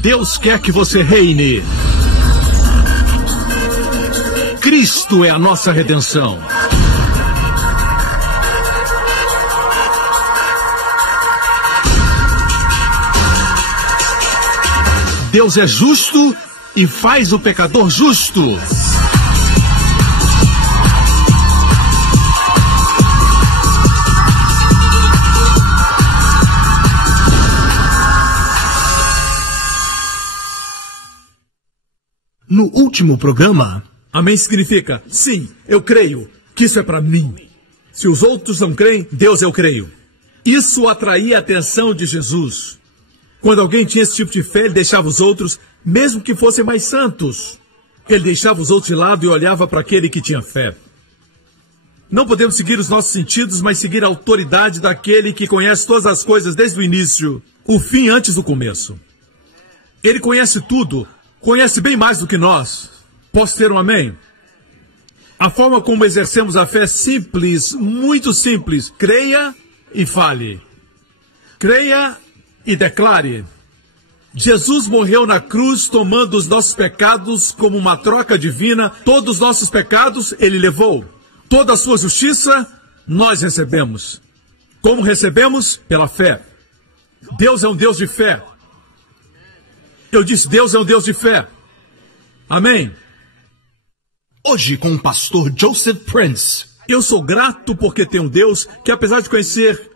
Deus quer que você reine. Cristo é a nossa redenção. Deus é justo e faz o pecador justo. No último programa, amém significa, sim, eu creio que isso é para mim. Se os outros não creem, Deus eu creio. Isso atraía a atenção de Jesus. Quando alguém tinha esse tipo de fé, ele deixava os outros, mesmo que fossem mais santos. Ele deixava os outros de lado e olhava para aquele que tinha fé. Não podemos seguir os nossos sentidos, mas seguir a autoridade daquele que conhece todas as coisas desde o início, o fim antes do começo. Ele conhece tudo, conhece bem mais do que nós. Posso ter um amém? A forma como exercemos a fé é simples, muito simples. Creia e fale. Creia e declare. Jesus morreu na cruz tomando os nossos pecados como uma troca divina. Todos os nossos pecados ele levou. Toda a sua justiça nós recebemos. Como recebemos? Pela fé. Deus é um Deus de fé. Eu disse, Deus é um Deus de fé. Amém? Hoje com o pastor Joseph Prince. Eu sou grato porque tem um Deus que, apesar de conhecer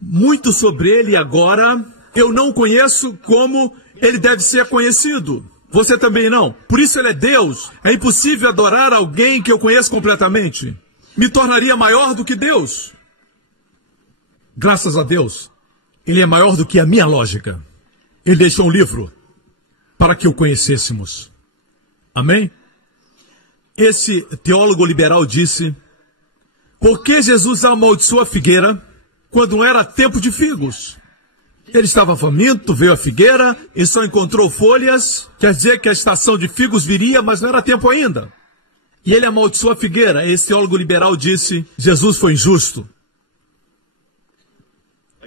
muito sobre ele agora, eu não o conheço como ele deve ser conhecido. Você também não. Por isso ele é Deus. É impossível adorar alguém que eu conheço completamente. Me tornaria maior do que Deus. Graças a Deus, ele é maior do que a minha lógica. Ele deixou um livro para que o conhecêssemos. Amém? Esse teólogo liberal disse: por que Jesus amaldiçoou a figueira quando não era tempo de figos? Ele estava faminto, veio a figueira e só encontrou folhas. Quer dizer que a estação de figos viria, mas não era tempo ainda. E ele amaldiçoou a figueira. Esse teólogo liberal disse: Jesus foi injusto.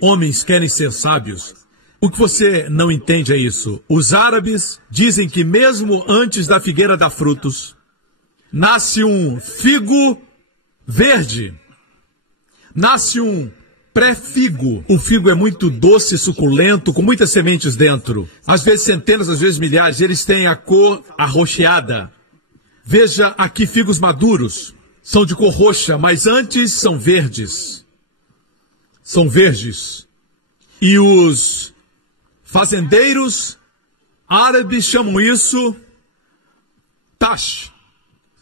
Homens querem ser sábios. O que você não entende é isso. Os árabes dizem que mesmo antes da figueira dar frutos, nasce um figo verde. Nasce um pré-figo. O figo é muito doce, suculento, com muitas sementes dentro. Às vezes centenas, às vezes milhares. Eles têm a cor arroxeada. Veja aqui figos maduros. São de cor roxa, mas antes são verdes. São verdes. E os fazendeiros árabes chamam isso tash.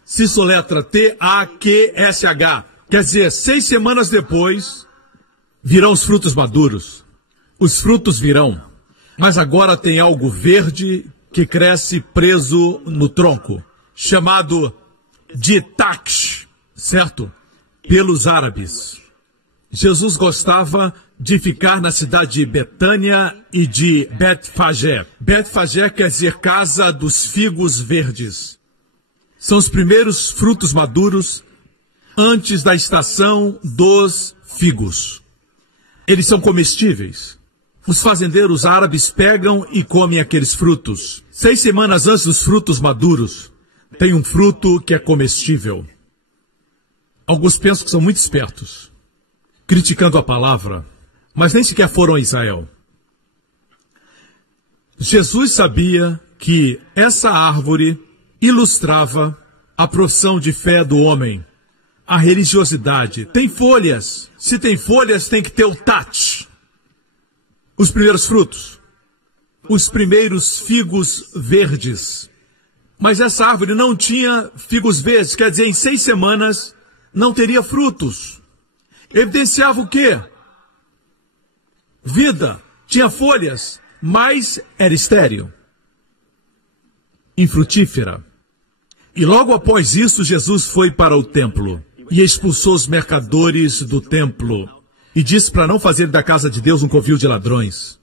Se soletra T-A-Q-S-H. Quer dizer, 6 semanas depois, virão os frutos maduros. Os frutos virão. Mas agora tem algo verde que cresce preso no tronco, chamado de taksh, certo? Pelos árabes. Jesus gostava de ficar na cidade de Betânia e de Betfagé. Betfagé quer dizer casa dos figos verdes. São os primeiros frutos maduros antes da estação dos figos. Eles são comestíveis. Os fazendeiros árabes pegam e comem aqueles frutos. 6 semanas antes dos frutos maduros, tem um fruto que é comestível. Alguns pensam que são muito espertos, criticando a palavra, mas nem sequer foram a Israel. Jesus sabia que essa árvore ilustrava a profissão de fé do homem, a religiosidade. Tem folhas. Se tem folhas, tem que ter o tat. Os primeiros frutos. Os primeiros figos verdes. Mas essa árvore não tinha figos verdes, quer dizer, em 6 semanas não teria frutos. Evidenciava o quê? Vida. Tinha folhas, mas era estéril. Infrutífera. E logo após isso, Jesus foi para o templo e expulsou os mercadores do templo e disse para não fazer da casa de Deus um covil de ladrões.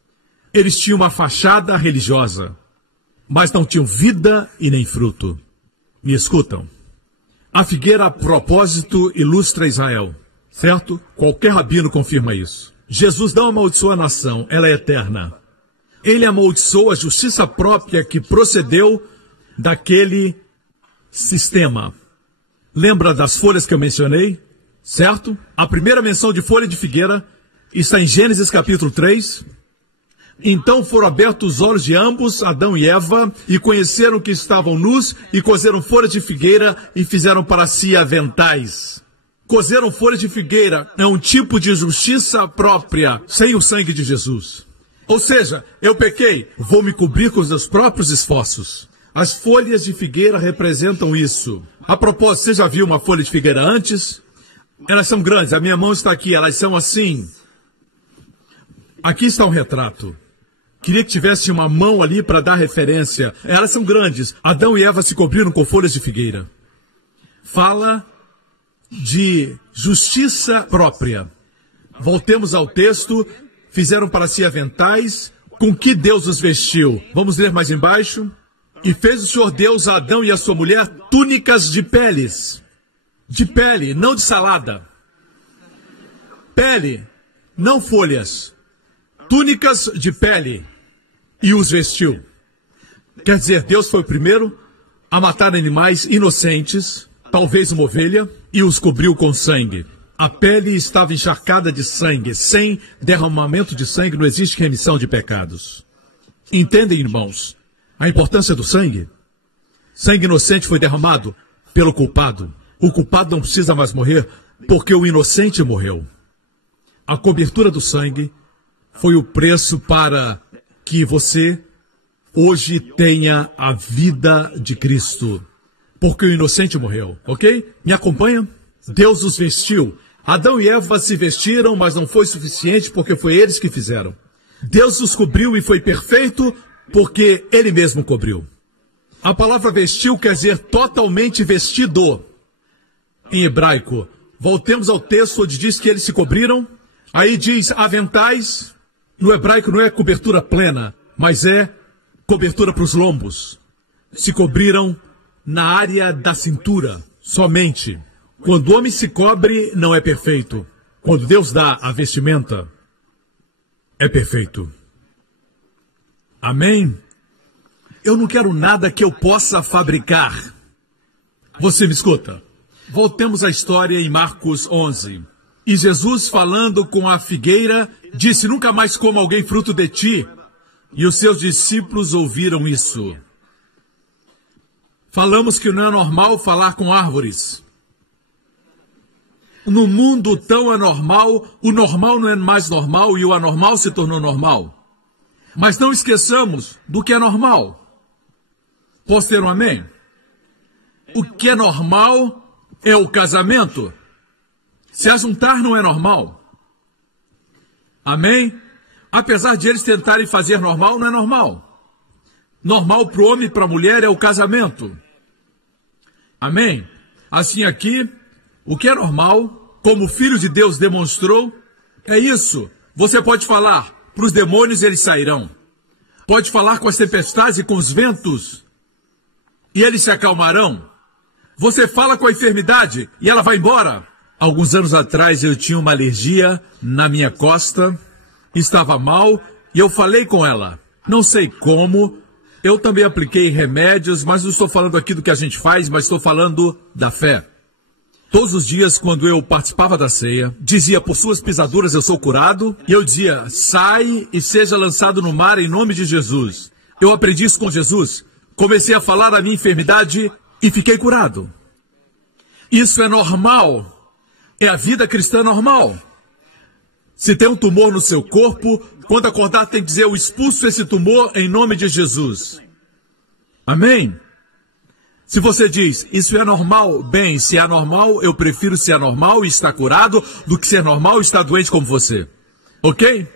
Eles tinham uma fachada religiosa, mas não tinham vida e nem fruto. Me escutam? A figueira, a propósito, ilustra Israel, certo? Qualquer rabino confirma isso. Jesus não amaldiçoou a nação, ela é eterna. ele amaldiçoou a justiça própria que procedeu daquele sistema. Lembra das folhas que eu mencionei? Certo? A primeira menção de folha de figueira está em Gênesis capítulo 3. Então foram abertos os olhos de ambos, Adão e Eva, e conheceram que estavam nus, e cozeram folhas de figueira e fizeram para si aventais. Cozeram folhas de figueira é um tipo de justiça própria, sem o sangue de Jesus. Ou seja, eu pequei, vou me cobrir com os meus próprios esforços. As folhas de figueira representam isso. A propósito, você já viu uma folha de figueira antes? Elas são grandes, a minha mão está aqui, elas são assim. Aqui está um retrato. Queria que tivesse uma mão ali para dar referência. Elas são grandes. Adão e Eva se cobriram com folhas de figueira. Fala de justiça própria. Voltemos ao texto. Fizeram para si aventais. Com que Deus os vestiu? Vamos ler mais embaixo. E fez o Senhor Deus a Adão e a sua mulher túnicas de peles. De pele, não de salada. Pele, não folhas. Túnicas de pele. E os vestiu. Quer dizer, Deus foi o primeiro a matar animais inocentes, talvez uma ovelha, e os cobriu com sangue. A pele estava encharcada de sangue. Sem derramamento de sangue não existe remissão de pecados. Entendem, irmãos, a importância do sangue? Sangue inocente foi derramado pelo culpado. O culpado não precisa mais morrer porque o inocente morreu. A cobertura do sangue foi o preço para que você hoje tenha a vida de Cristo. Porque o inocente morreu, ok? Me acompanham? Deus os vestiu. Adão e Eva se vestiram, mas não foi suficiente porque foi eles que fizeram. Deus os cobriu e foi perfeito porque Ele mesmo cobriu. A palavra vestiu quer dizer totalmente vestido. Em hebraico, voltemos ao texto onde diz que eles se cobriram. Aí diz aventais. No hebraico não é cobertura plena, mas é cobertura para os lombos. Se cobriram na área da cintura, somente. Quando o homem se cobre, não é perfeito. Quando Deus dá a vestimenta, é perfeito. Amém? Eu não quero nada que eu possa fabricar. Você me escuta? Voltemos à história em Marcos 11. E Jesus, falando com a figueira, disse, nunca mais coma alguém fruto de ti. E os seus discípulos ouviram isso. Falamos que não é normal falar com árvores. No mundo tão anormal, o normal não é mais normal e o anormal se tornou normal. Mas não esqueçamos do que é normal. Posso ter um amém? O que é normal é o casamento. Se ajuntar não é normal. Amém? Apesar de eles tentarem fazer normal, não é normal. Normal para o homem e para a mulher é o casamento. Amém? Assim aqui, o que é normal, como o Filho de Deus demonstrou, é isso. Você pode falar, para os demônios eles sairão. Pode falar com as tempestades e com os ventos, e eles se acalmarão. Você fala com a enfermidade e ela vai embora. Alguns anos atrás eu tinha uma alergia na minha costa, estava mal e eu falei com ela. Não sei como, eu também apliquei remédios, mas não estou falando aqui do que a gente faz, mas estou falando da fé. Todos os dias, quando eu participava da ceia, dizia, por suas pisaduras eu sou curado, e eu dizia, sai e seja lançado no mar em nome de Jesus. Eu aprendi isso com Jesus, comecei a falar da minha enfermidade e fiquei curado. Isso é normal. É a vida cristã normal. Se tem um tumor no seu corpo, quando acordar tem que dizer, eu expulso esse tumor em nome de Jesus. Amém? Se você diz, isso é normal, bem, se é anormal, eu prefiro ser anormal e estar curado, do que ser normal e estar doente como você. Ok?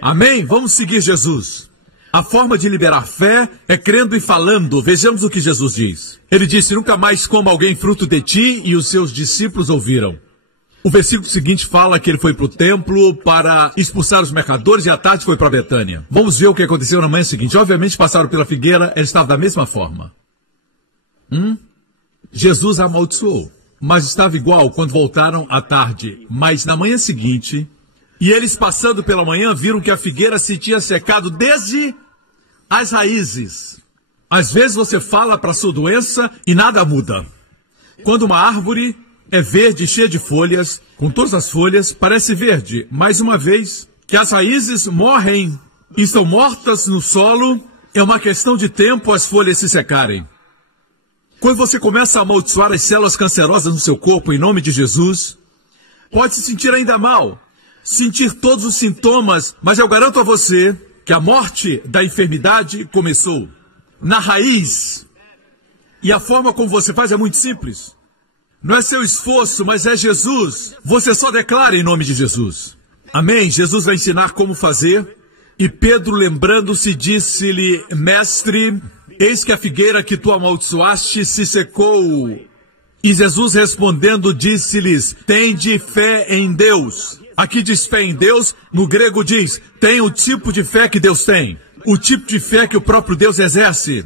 Amém? Vamos seguir Jesus. A forma de liberar fé é crendo e falando. Vejamos o que Jesus diz. Ele disse, nunca mais coma alguém fruto de ti, e os seus discípulos ouviram. O versículo seguinte fala que ele foi para o templo para expulsar os mercadores e à tarde foi para Betânia. Vamos ver o que aconteceu na manhã seguinte. Obviamente passaram pela figueira, ele estava da mesma forma. Jesus amaldiçoou, mas estava igual quando voltaram à tarde. Mas na manhã seguinte, E eles, passando pela manhã, viram que a figueira se tinha secado desde as raízes. Às vezes você fala para a sua doença e nada muda. Quando uma árvore é verde, cheia de folhas, com todas as folhas, parece verde. Mais uma vez, que as raízes morrem e estão mortas no solo, é uma questão de tempo as folhas se secarem. Quando você começa a amaldiçoar as células cancerosas no seu corpo, em nome de Jesus, pode se sentir ainda mal, sentir todos os sintomas, mas eu garanto a você que a morte da enfermidade começou na raiz. E a forma como você faz é muito simples. Não é seu esforço, mas é Jesus. Você só declara em nome de Jesus. Amém? Jesus vai ensinar como fazer. E Pedro, lembrando-se, disse-lhe: Mestre, eis que a figueira que tu amaldiçoaste se secou. E Jesus respondendo disse-lhes: Tende fé em Deus. Aqui diz fé em Deus, no grego diz: tem o tipo de fé que Deus tem. O tipo de fé que o próprio Deus exerce.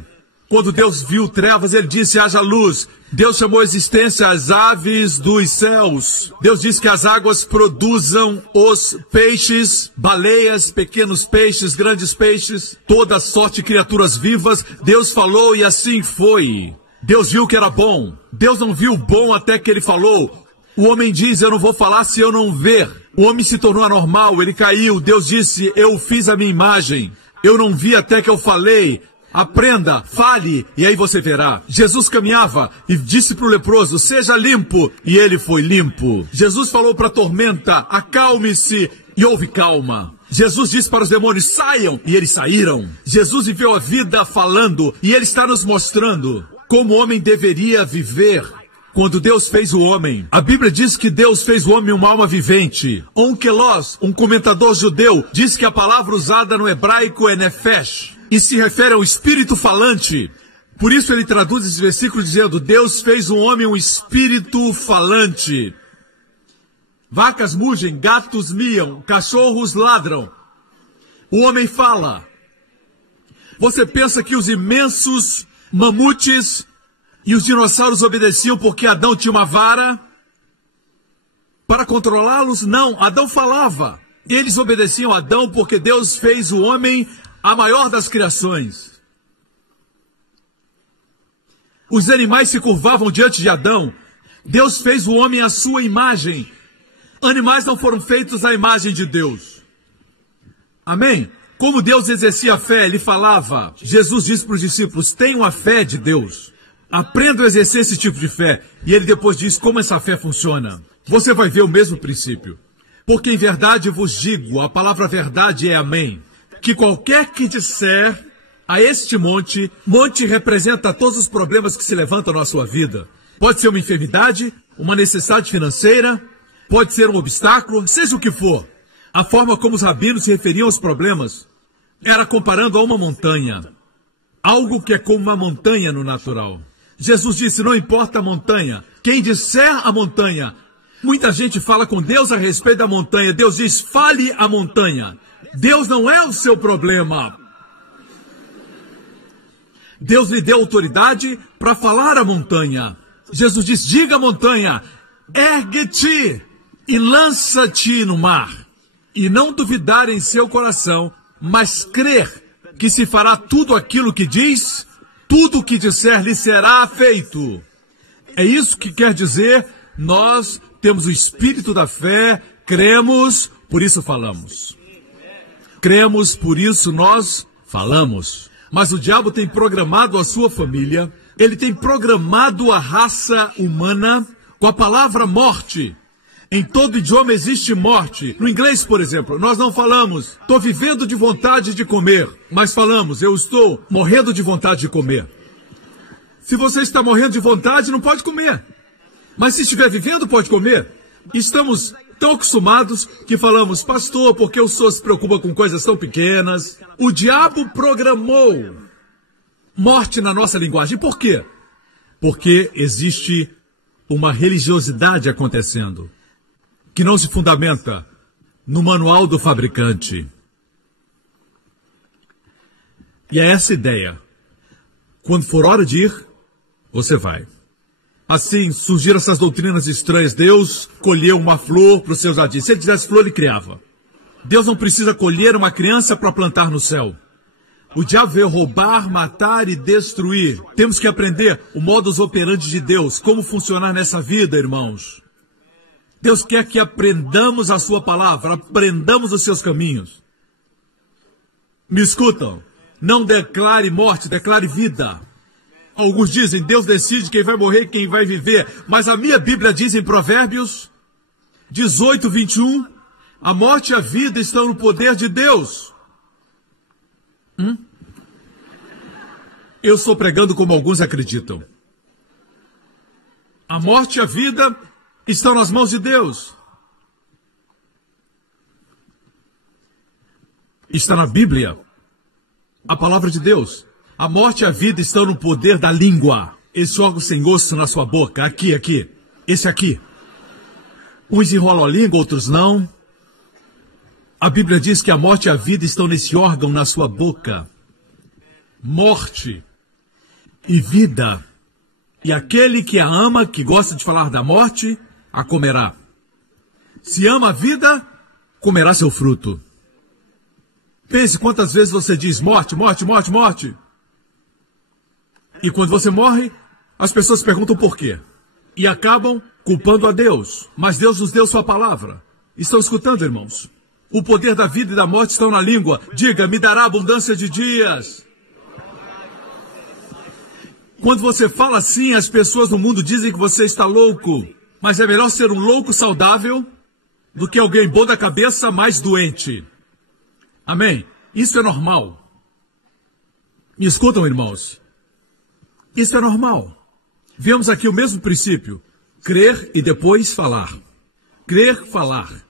Quando Deus viu trevas, ele disse: haja luz. Deus chamou à existência as aves dos céus. Deus disse que as águas produzam os peixes, baleias, pequenos peixes, grandes peixes, toda sorte de criaturas vivas. Deus falou e assim foi. Deus viu que era bom. Deus não viu bom até que ele falou. O homem diz: eu não vou falar se eu não ver. O homem se tornou anormal, ele caiu. Deus disse: eu fiz a minha imagem. Eu não vi até que eu falei. Aprenda, fale, e aí você verá. Jesus caminhava e disse para o leproso: seja limpo, e ele foi limpo. Jesus falou para a tormenta: acalme-se, e houve calma. Jesus disse para os demônios: saiam, e eles saíram. Jesus viveu a vida falando, e ele está nos mostrando como o homem deveria viver. Quando Deus fez o homem, a Bíblia diz que Deus fez o homem uma alma vivente. Onkelos, um comentador judeu, diz que a palavra usada no hebraico é nefesh, e se refere ao espírito falante. Por isso ele traduz esse versículo dizendo: Deus fez o homem um espírito falante. Vacas mugem, gatos miam, cachorros ladram. O homem fala. Você pensa que os imensos mamutes e os dinossauros obedeciam porque Adão tinha uma vara para controlá-los? Não, Adão falava. Eles obedeciam a Adão porque Deus fez o homem a maior das criações. Os animais se curvavam diante de Adão. Deus fez o homem à sua imagem. Animais não foram feitos à imagem de Deus. Amém? Como Deus exercia a fé, ele falava. Jesus disse para os discípulos: tenham a fé de Deus. Aprendam a exercer esse tipo de fé. E ele depois diz como essa fé funciona. Você vai ver o mesmo princípio. Porque em verdade vos digo, a palavra verdade é amém, que qualquer que disser a este monte, monte representa todos os problemas que se levantam na sua vida. Pode ser uma enfermidade, uma necessidade financeira, pode ser um obstáculo, seja o que for. A forma como os rabinos se referiam aos problemas era comparando a uma montanha. Algo que é como uma montanha no natural. Jesus disse: não importa a montanha. Quem disser a montanha. Muita gente fala com Deus a respeito da montanha. Deus diz: fale a montanha. Deus não é o seu problema. Deus lhe deu autoridade para falar a montanha. Jesus diz: diga a montanha: ergue-te e lança-te no mar. E não duvidar em seu coração, mas crer que se fará tudo aquilo que diz, tudo o que disser lhe será feito. É isso que quer dizer: nós temos o espírito da fé, cremos, por isso falamos. Cremos, por isso nós falamos. Mas o diabo tem programado a sua família, ele tem programado a raça humana com a palavra morte. Em todo idioma existe morte. No inglês, por exemplo, nós não falamos: estou vivendo de vontade de comer, mas falamos: eu estou morrendo de vontade de comer. Se você está morrendo de vontade, não pode comer. Mas se estiver vivendo, pode comer. Estamos tão acostumados que falamos: pastor, porque o senhor se preocupa com coisas tão pequenas? O diabo programou morte na nossa linguagem. Por quê? Porque existe uma religiosidade acontecendo que não se fundamenta no manual do fabricante. E é essa ideia. Quando for hora de ir, você vai. Assim surgiram essas doutrinas estranhas. Deus colheu uma flor para o seu jardim. Se ele tivesse flor, ele criava. Deus não precisa colher uma criança para plantar no céu. O diabo veio roubar, matar e destruir. Temos que aprender o modus operandi de Deus, como funcionar nessa vida, irmãos. Deus quer que aprendamos a sua palavra, aprendamos os seus caminhos. Me escutam, não declare morte, declare vida. Alguns dizem, Deus decide quem vai morrer e quem vai viver. Mas a minha Bíblia diz em Provérbios 18, 21, a morte e a vida estão no poder de Deus. Eu estou pregando como alguns acreditam. A morte e a vida estão nas mãos de Deus. Está na Bíblia, a palavra de Deus. A morte e a vida estão no poder da língua. Esse órgão sem osso na sua boca, aqui. Esse aqui. Uns enrolam a língua, outros não. A Bíblia diz que a morte e a vida estão nesse órgão na sua boca. Morte e vida. E aquele que a ama, que gosta de falar da morte, a comerá. Se ama a vida, comerá seu fruto. Pense quantas vezes você diz morte, morte, morte, morte. E quando você morre, as pessoas perguntam por quê. E acabam culpando a Deus. Mas Deus nos deu sua palavra. Estão escutando, irmãos? O poder da vida e da morte estão na língua. Diga, me dará abundância de dias. Quando você fala assim, as pessoas no mundo dizem que você está louco. Mas é melhor ser um louco saudável do que alguém bom da cabeça mais doente. Amém? Isso é normal. Me escutam, irmãos? Isso é normal. Vemos aqui o mesmo princípio. Crer e depois falar. Crer, falar.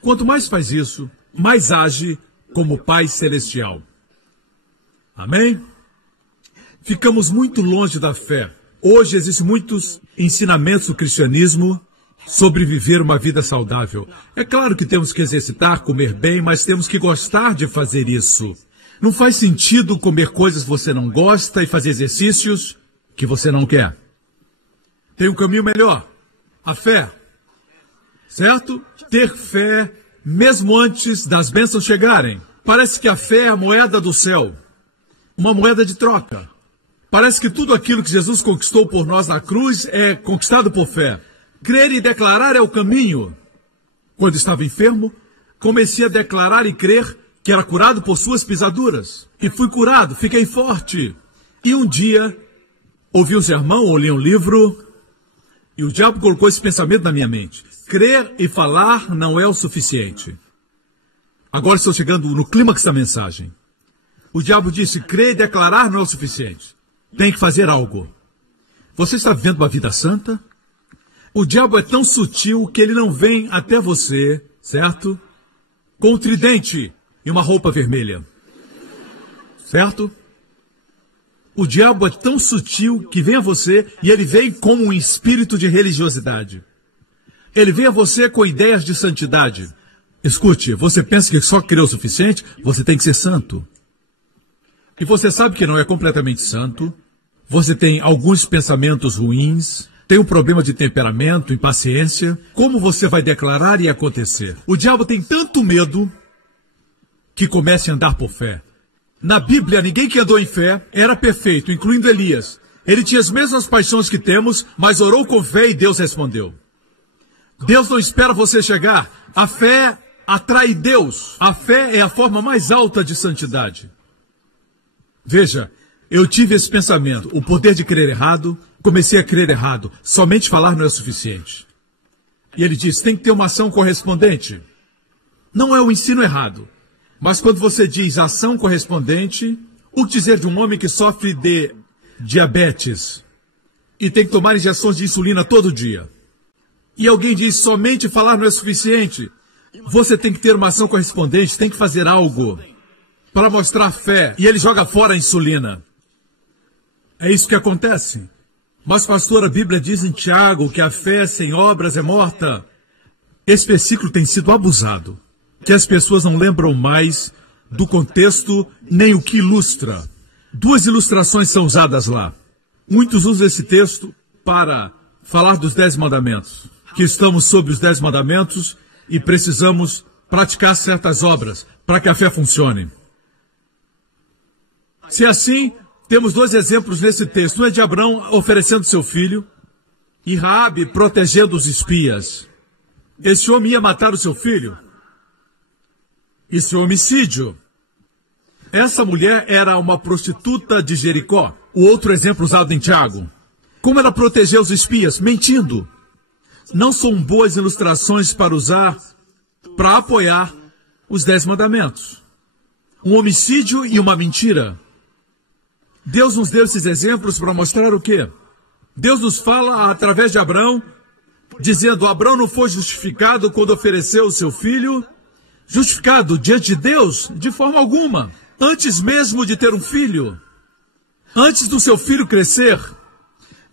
Quanto mais faz isso, mais age como Pai Celestial. Amém? Ficamos muito longe da fé. Hoje existem muitos ensinamentos do cristianismo sobre viver uma vida saudável. É claro que temos que exercitar, comer bem, mas temos que gostar de fazer isso. Não faz sentido comer coisas que você não gosta e fazer exercícios que você não quer. Tem um caminho melhor. A fé. Certo? Ter fé mesmo antes das bênçãos chegarem. Parece que a fé é a moeda do céu. Uma moeda de troca. Parece que tudo aquilo que Jesus conquistou por nós na cruz é conquistado por fé. Crer e declarar é o caminho. Quando estava enfermo, comecei a declarar e crer que era curado por suas pisaduras. E fui curado, fiquei forte. E um dia, ouvi um sermão ou li um livro, e o diabo colocou esse pensamento na minha mente. Crer e falar não é o suficiente. Agora estou chegando no clímax da mensagem. O diabo disse, crer e declarar não é o suficiente. Tem que fazer algo. Você está vivendo uma vida santa? O diabo é tão sutil que ele não vem até você, certo? Com um tridente e uma roupa vermelha. Certo? O diabo é tão sutil que vem a você e ele vem como um espírito de religiosidade. Ele vem a você com ideias de santidade. Escute, você pensa que só crer o suficiente? Você tem que ser santo. E você sabe que não é completamente santo. Você tem alguns pensamentos ruins. Tem um problema de temperamento, impaciência. Como você vai declarar e acontecer? O diabo tem tanto medo que comece a andar por fé. Na Bíblia, ninguém que andou em fé era perfeito, incluindo Elias. Ele tinha as mesmas paixões que temos, mas orou com fé e Deus respondeu. Deus não espera você chegar. A fé atrai Deus. A fé é a forma mais alta de santidade. Veja, eu tive esse pensamento, o poder de crer errado, comecei a crer errado, somente falar não é suficiente. E ele diz, tem que ter uma ação correspondente. Não é o ensino errado, mas quando você diz ação correspondente, o que dizer de um homem que sofre de diabetes e tem que tomar injeções de insulina todo dia? E alguém diz, somente falar não é suficiente. Você tem que ter uma ação correspondente, tem que fazer algo para mostrar fé, e ele joga fora a insulina. É isso que acontece. Mas, pastor, a Bíblia diz em Tiago que a fé sem obras é morta. Esse versículo tem sido abusado, que as pessoas não lembram mais do contexto nem o que ilustra. Duas ilustrações são usadas lá. Muitos usam esse texto para falar dos 10 mandamentos, que estamos sob os 10 mandamentos e precisamos praticar certas obras para que a fé funcione. Se é assim, temos dois exemplos nesse texto. Um é de Abrão oferecendo seu filho e Raabe protegendo os espias. Esse homem ia matar o seu filho. Isso é homicídio. Essa mulher era uma prostituta de Jericó. O outro exemplo usado em Tiago. Como ela protegeu os espias? Mentindo. Não são boas ilustrações para usar, para apoiar os 10 mandamentos. Um homicídio e uma mentira. Deus nos deu esses exemplos para mostrar o quê? Deus nos fala através de Abrão, dizendo: Abrão não foi justificado quando ofereceu o seu filho. Justificado diante de Deus? De forma alguma. Antes mesmo de ter um filho. Antes do seu filho crescer.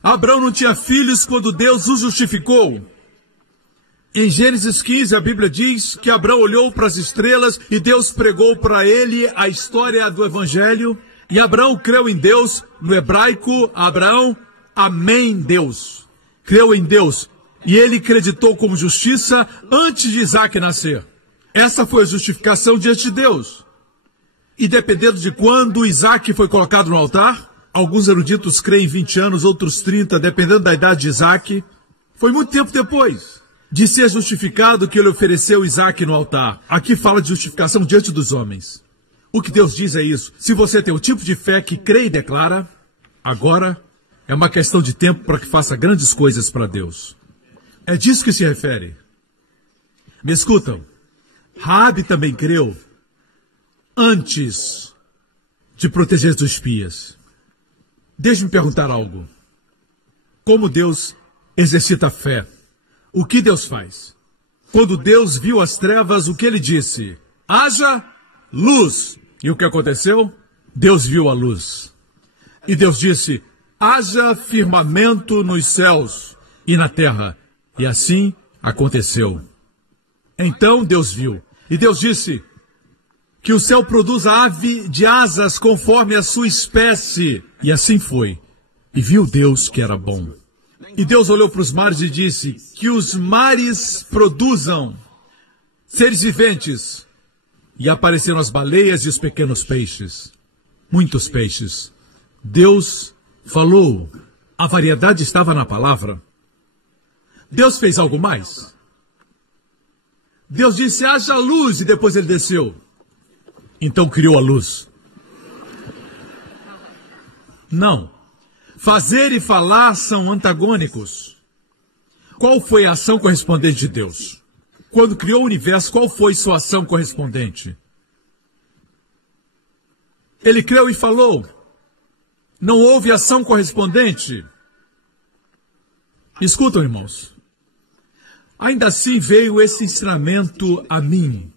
Abrão não tinha filhos quando Deus o justificou. Em Gênesis 15, a Bíblia diz que Abrão olhou para as estrelas e Deus pregou para ele a história do Evangelho. E Abrão creu em Deus. No hebraico, Abraão, amém, Deus. Creu em Deus. E ele acreditou como justiça antes de Isaac nascer. Essa foi a justificação diante de Deus. E dependendo de quando Isaac foi colocado no altar, alguns eruditos creem 20 anos, outros 30, dependendo da idade de Isaac, foi muito tempo depois de ser justificado que ele ofereceu Isaac no altar. Aqui fala de justificação diante dos homens. O que Deus diz é isso. Se você tem o tipo de fé que crê e declara, agora é uma questão de tempo para que faça grandes coisas para Deus. É disso que se refere. Me escutam. Raabe também creu antes de proteger os espias. Deixe-me perguntar algo. Como Deus exercita a fé? O que Deus faz? Quando Deus viu as trevas, o que ele disse? Haja luz. E o que aconteceu? Deus viu a luz. E Deus disse: haja firmamento nos céus e na terra. E assim aconteceu. Então Deus viu. E Deus disse que o céu produza ave de asas conforme a sua espécie. E assim foi. E viu Deus que era bom. E Deus olhou para os mares e disse que os mares produzam seres viventes. E apareceram as baleias e os pequenos peixes. Muitos peixes. Deus falou. A variedade estava na palavra. Deus fez algo mais. Deus disse: haja luz, e depois ele desceu. Então criou a luz. Não. Fazer e falar são antagônicos. Qual foi a ação correspondente de Deus? Quando criou o universo, qual foi sua ação correspondente? Ele creu e falou. Não houve ação correspondente. Escutam, irmãos. Ainda assim veio esse ensinamento a mim,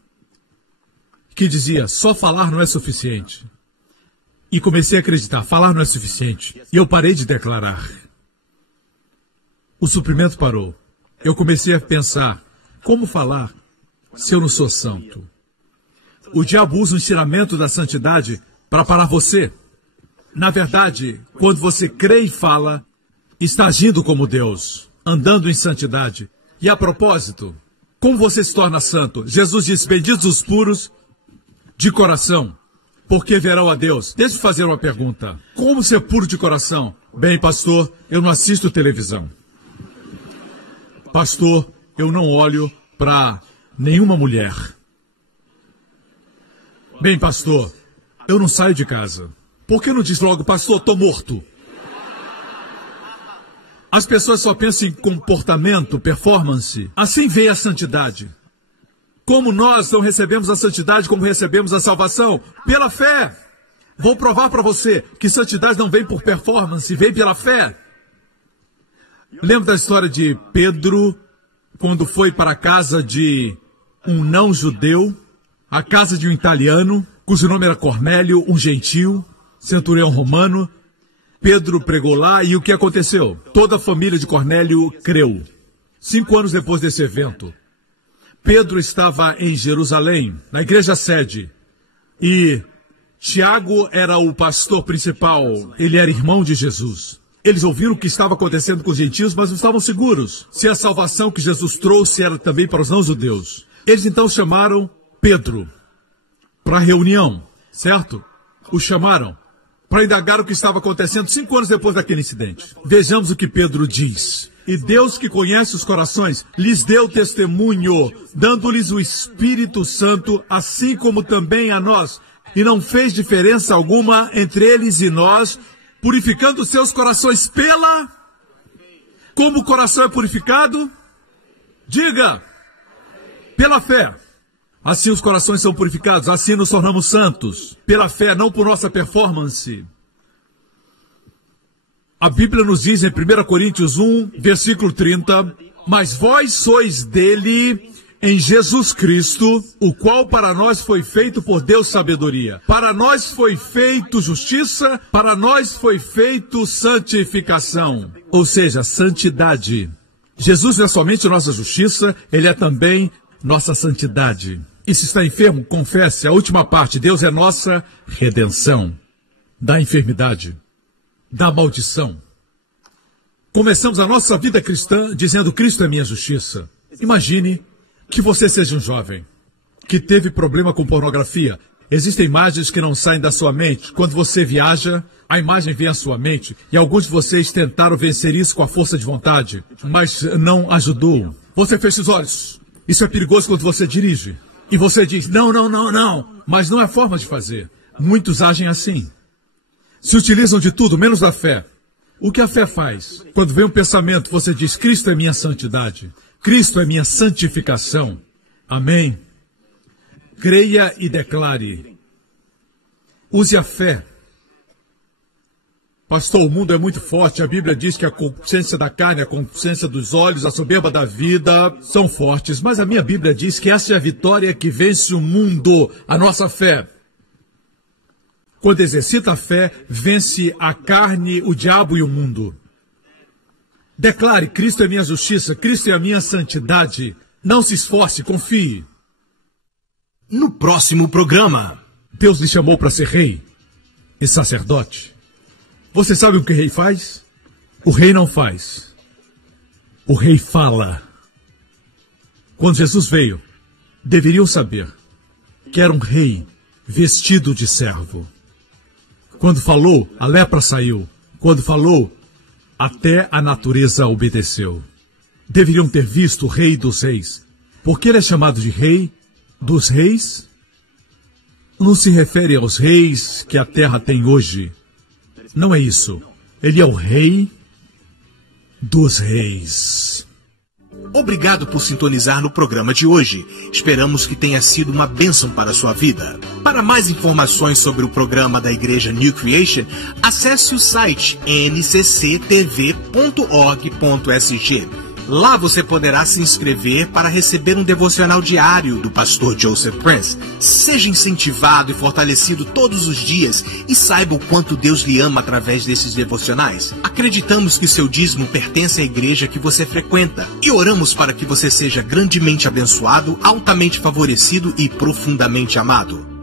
que dizia: só falar não é suficiente. E comecei a acreditar, falar não é suficiente. E eu parei de declarar. O suprimento parou. Eu comecei a pensar: como falar se eu não sou santo? O diabo usa o ensinamento da santidade para parar você. Na verdade, quando você crê e fala, está agindo como Deus, andando em santidade. E a propósito, como você se torna santo? Jesus disse: benditos os puros de coração, porque verão a Deus. Deixa eu fazer uma pergunta. Como ser puro de coração? Bem, pastor, eu não assisto televisão. Pastor, eu não olho para nenhuma mulher. Bem, pastor, eu não saio de casa. Por que não diz logo: pastor, estou morto? As pessoas só pensam em comportamento, performance. Assim veio a santidade. Como nós não recebemos a santidade como recebemos a salvação? Pela fé. Vou provar para você que santidade não vem por performance, vem pela fé. Lembra da história de Pedro, quando foi para a casa de um não-judeu, a casa de um italiano, cujo nome era Cornélio, um gentil, centurião romano. Pedro pregou lá e o que aconteceu? Toda a família de Cornélio creu. 5 anos depois desse evento, Pedro estava em Jerusalém, na igreja sede, e Tiago era o pastor principal, ele era irmão de Jesus. Eles ouviram o que estava acontecendo com os gentios, mas não estavam seguros se a salvação que Jesus trouxe era também para os não-judeus. Eles então chamaram Pedro para a reunião, certo? O chamaram para indagar o que estava acontecendo 5 anos depois daquele incidente. Vejamos o que Pedro diz. E Deus, que conhece os corações, lhes deu testemunho, dando-lhes o Espírito Santo, assim como também a nós. E não fez diferença alguma entre eles e nós, purificando seus corações pela... Como o coração é purificado? Diga! Pela fé. Assim os corações são purificados, assim nos tornamos santos. Pela fé, não por nossa performance. A Bíblia nos diz em 1 Coríntios 1, versículo 30, mas vós sois dele em Jesus Cristo, o qual para nós foi feito por Deus sabedoria. Para nós foi feito justiça, para nós foi feito santificação. Ou seja, santidade. Jesus não é somente nossa justiça, ele é também nossa santidade. E se está enfermo, confesse a última parte. Deus é nossa redenção da enfermidade, da maldição. Começamos a nossa vida cristã dizendo: Cristo é minha justiça. Imagine que você seja um jovem que teve problema com pornografia. Existem imagens que não saem da sua mente. Quando você viaja, a imagem vem à sua mente. E alguns de vocês tentaram vencer isso com a força de vontade, mas não ajudou. Você fecha os olhos. Isso é perigoso quando você dirige. E você diz: não. Mas não é forma de fazer. Muitos agem assim. Se utilizam de tudo, menos da fé. O que a fé faz? Quando vem um pensamento, você diz: Cristo é minha santidade. Cristo é minha santificação. Amém? Creia e declare. Use a fé. Pastor, o mundo é muito forte. A Bíblia diz que a consciência da carne, a consciência dos olhos, a soberba da vida são fortes. Mas a minha Bíblia diz que essa é a vitória que vence o mundo, a nossa fé. Quando exercita a fé, vence a carne, o diabo e o mundo. Declare: Cristo é minha justiça, Cristo é a minha santidade. Não se esforce, confie. No próximo programa, Deus lhe chamou para ser rei e sacerdote. Você sabe o que o rei faz? O rei não faz. O rei fala. Quando Jesus veio, deveriam saber que era um rei vestido de servo. Quando falou, a lepra saiu. Quando falou, até a natureza obedeceu. Deveriam ter visto o Rei dos Reis. Por que ele é chamado de Rei dos Reis? Não se refere aos reis que a terra tem hoje. Não é isso. Ele é o Rei dos Reis. Obrigado por sintonizar no programa de hoje. Esperamos que tenha sido uma bênção para a sua vida. Para mais informações sobre o programa da Igreja New Creation, acesse o site ncctv.org.sg. Lá você poderá se inscrever para receber um devocional diário do pastor Joseph Prince. Seja incentivado e fortalecido todos os dias e saiba o quanto Deus lhe ama através desses devocionais. Acreditamos que seu dízimo pertence à igreja que você frequenta e oramos para que você seja grandemente abençoado, altamente favorecido e profundamente amado.